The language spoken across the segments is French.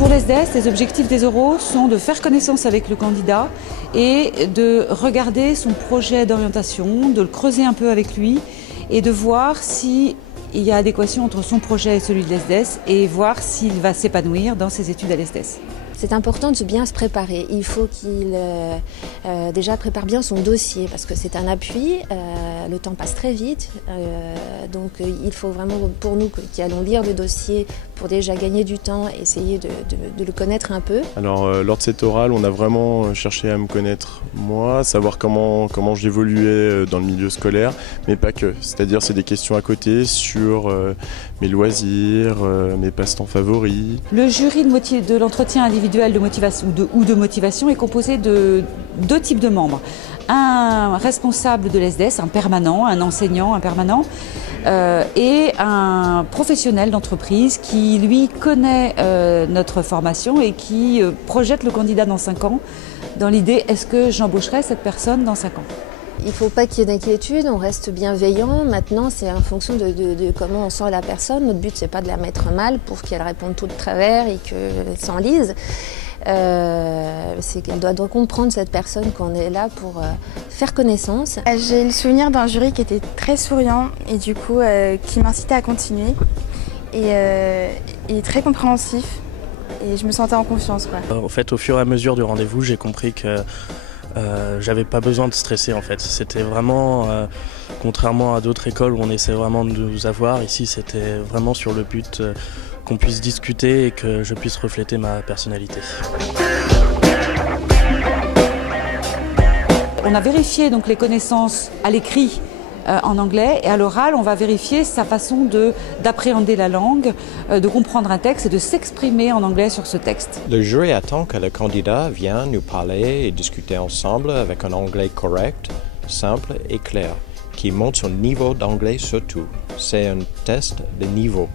Pour l'ESDES, les objectifs des oraux sont de faire connaissance avec le candidat et de regarder son projet d'orientation, de le creuser un peu avec lui et de voir s'il y a adéquation entre son projet et celui de l'ESDES et voir s'il va s'épanouir dans ses études à l'ESDES. C'est important de bien se préparer. Il faut qu'il déjà prépare bien son dossier parce que c'est un appui, le temps passe très vite. Donc il faut vraiment, pour nous qui allons lire le dossier, pour déjà gagner du temps, essayer de le connaître un peu. Alors lors de cette orale, on a vraiment cherché à me connaître moi, savoir comment j'évoluais dans le milieu scolaire, mais pas que. C'est-à-dire c'est des questions à côté sur mes loisirs, mes passe-temps favoris. Le jury de l'entretien individuel de motivation ou de motivation est composé de deux types de membres. Un responsable de l'ESDES, un permanent, un enseignant, un permanent, et un professionnel d'entreprise qui, lui, connaît notre formation et qui projette le candidat dans 5 ans dans l'idée « est-ce que j'embaucherai cette personne dans 5 ans ?» Il ne faut pas qu'il y ait d'inquiétude, on reste bienveillant. Maintenant, c'est en fonction de comment on sent la personne. Notre but, c'est pas de la mettre mal pour qu'elle réponde tout de travers et qu'elle s'enlise. C'est qu'elle doit comprendre, cette personne, qu'on est là pour faire connaissance. J'ai le souvenir d'un jury qui était très souriant et du coup qui m'incitait à continuer et très compréhensif et je me sentais en confiance, quoi. En fait, au fur et à mesure du rendez-vous, j'ai compris que j'avais pas besoin de stresser en fait. C'était vraiment, contrairement à d'autres écoles où on essaie vraiment de nous avoir, ici c'était vraiment sur le but qu'on puisse discuter et que je puisse refléter ma personnalité. On a vérifié donc les connaissances à l'écrit en anglais et à l'oral, on va vérifier sa façon d'appréhender la langue, de comprendre un texte et de s'exprimer en anglais sur ce texte. Le jury attend que le candidat vienne nous parler et discuter ensemble avec un anglais correct, simple et clair, qui montre son niveau d'anglais surtout. C'est un test de niveau.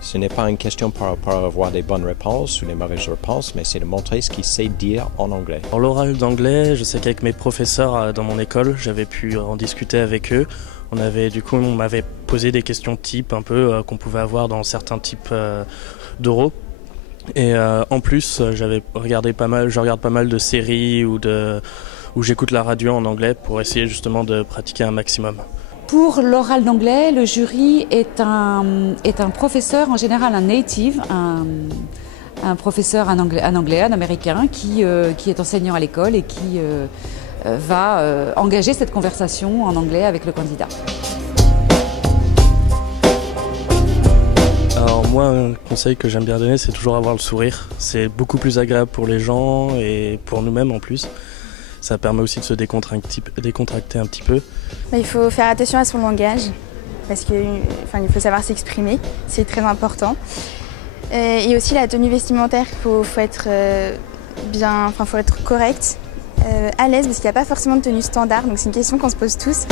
Ce n'est pas une question par rapport à avoir des bonnes réponses ou des mauvaises réponses, mais c'est de montrer ce qu'il sait dire en anglais. Pour l'oral d'anglais, je sais qu'avec mes professeurs dans mon école, j'avais pu en discuter avec eux. On m'avait posé des questions type un peu qu'on pouvait avoir dans certains types d'oraux. Et en plus, je regarde pas mal de séries où j'écoute la radio en anglais pour essayer justement de pratiquer un maximum. Pour l'oral d'anglais, le jury est un professeur, en général un native, un professeur, un anglais, un américain qui est enseignant à l'école et qui va engager cette conversation en anglais avec le candidat. Alors moi, un conseil que j'aime bien donner, c'est toujours avoir le sourire. C'est beaucoup plus agréable pour les gens et pour nous-mêmes en plus. Ça permet aussi de se décontracter un petit peu. Il faut faire attention à son langage parce qu'il faut savoir s'exprimer, c'est très important. Et aussi la tenue vestimentaire, faut être faut être correct, à l'aise parce qu'il n'y a pas forcément de tenue standard, donc c'est une question qu'on se pose tous.